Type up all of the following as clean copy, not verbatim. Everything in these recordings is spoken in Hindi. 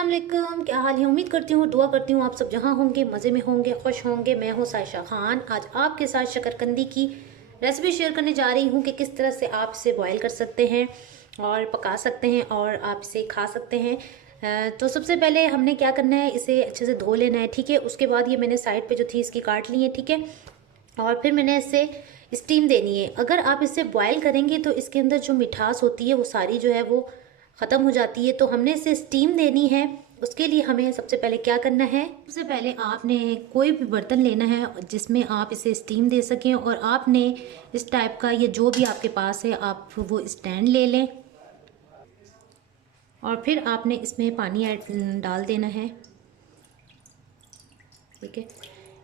अस्सलाम वालेकुम, क्या हाल है। उम्मीद करती हूँ, दुआ करती हूँ आप सब जहाँ होंगे मज़े में होंगे, खुश होंगे। मैं हूँ सायशा खान। आज आपके साथ शकरकंदी की रेसिपी शेयर करने जा रही हूँ कि किस तरह से आप इसे बॉयल कर सकते हैं और पका सकते हैं और आप इसे खा सकते हैं। तो सबसे पहले हमने क्या करना है, इसे अच्छे से धो लेना है, ठीक है। उसके बाद ये मैंने साइड पे जो थी इसकी काट ली है, ठीक है। और फिर मैंने इसे स्टीम देनी है। अगर आप इसे बॉयल करेंगे तो इसके अंदर जो मिठास होती है वो सारी जो है वो ख़त्म हो जाती है। तो हमने इसे स्टीम देनी है। उसके लिए हमें सबसे पहले क्या करना है, सबसे पहले आपने कोई भी बर्तन लेना है जिसमें आप इसे स्टीम दे सकें, और आपने इस टाइप का या जो भी आपके पास है आप वो स्टैंड ले लें। और फिर आपने इसमें पानी डाल देना है, ठीक है।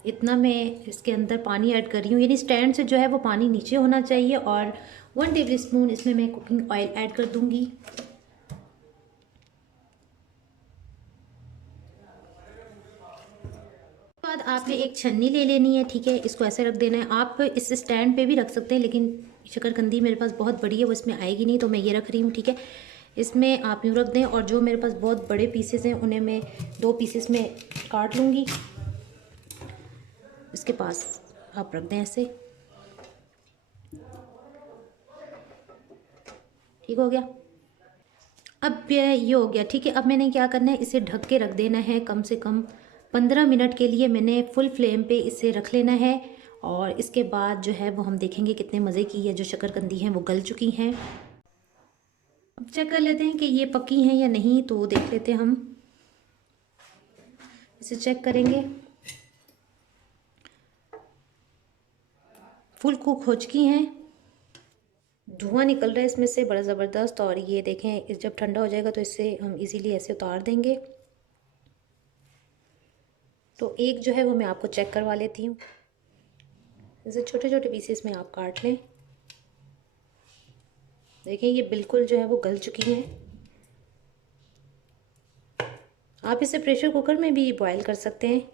इतना मैं इसके अंदर पानी ऐड कर रही हूँ, यानी स्टैंड से जो है वो पानी नीचे होना चाहिए। और 1 टेबल स्पून इसमें मैं कुकिंग ऑयल ऐड कर दूँगी। बाद आपने एक छन्नी ले लेनी है, ठीक है। इसको ऐसे रख देना है। आप इस स्टैंड पे भी रख सकते हैं, लेकिन शकरकंदी मेरे पास बहुत बड़ी है, वो इसमें आएगी नहीं, तो मैं ये रख रही हूँ, ठीक है। इसमें आप यूँ रख दें, और जो मेरे पास बहुत बड़े पीसेस हैं उन्हें मैं 2 पीसेस में काट लूँगी। इसके पास आप रख दें ऐसे, ठीक हो गया। अब ये हो गया, ठीक है। अब मैंने क्या करना है, इसे ढक के रख देना है कम से कम 15 मिनट के लिए। मैंने फुल फ्लेम पे इसे रख लेना है, और इसके बाद जो है वो हम देखेंगे कितने मज़े की है जो शकरकंदी हैं वो गल चुकी हैं। अब चेक कर लेते हैं कि ये पकी हैं या नहीं, तो देख लेते हैं। हम इसे चेक करेंगे, फुल कुक हो चुकी हैं। धुआं निकल रहा है इसमें से बड़ा ज़बरदस्त। और ये देखें, इस जब ठंडा हो जाएगा तो इससे हम इजीली ऐसे उतार देंगे। तो एक जो है वो मैं आपको चेक करवा लेती हूँ। इसे छोटे छोटे पीसेस में आप काट लें। देखिए ये बिल्कुल जो है वो गल चुकी हैं। आप इसे प्रेशर कुकर में भी बॉयल कर सकते हैं,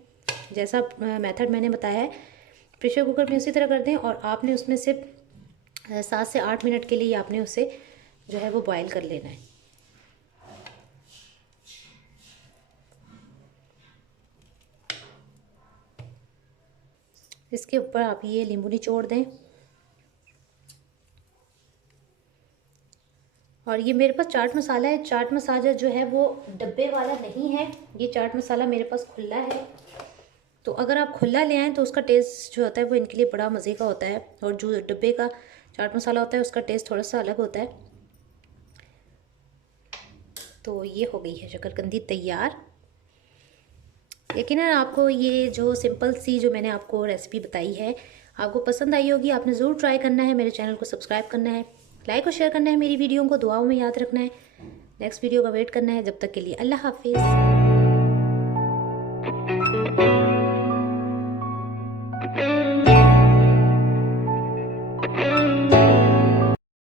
जैसा मेथड मैंने बताया है। प्रेशर कुकर में उसी तरह कर दें, और आपने उसमें से 7 से 8 मिनट के लिए आपने उसे जो है वो बॉयल कर लेना है। इसके ऊपर आप ये नींबू निचोड़ दें। और ये मेरे पास चाट मसाला है। चाट मसाला जो है वो डब्बे वाला नहीं है, ये चाट मसाला मेरे पास खुला है। तो अगर आप खुला ले आएँ तो उसका टेस्ट जो होता है वो इनके लिए बड़ा मज़े का होता है, और जो डब्बे का चाट मसाला होता है उसका टेस्ट थोड़ा सा अलग होता है। तो ये हो गई है शकरकंदी तैयार। यकीनन आपको ये जो सिंपल सी जो मैंने आपको रेसिपी बताई है आपको पसंद आई होगी। आपने ज़रूर ट्राई करना है, मेरे चैनल को सब्सक्राइब करना है, लाइक और शेयर करना है, मेरी वीडियो को दुआओं में याद रखना है, नेक्स्ट वीडियो का वेट करना है। जब तक के लिए अल्लाह हाफिज़।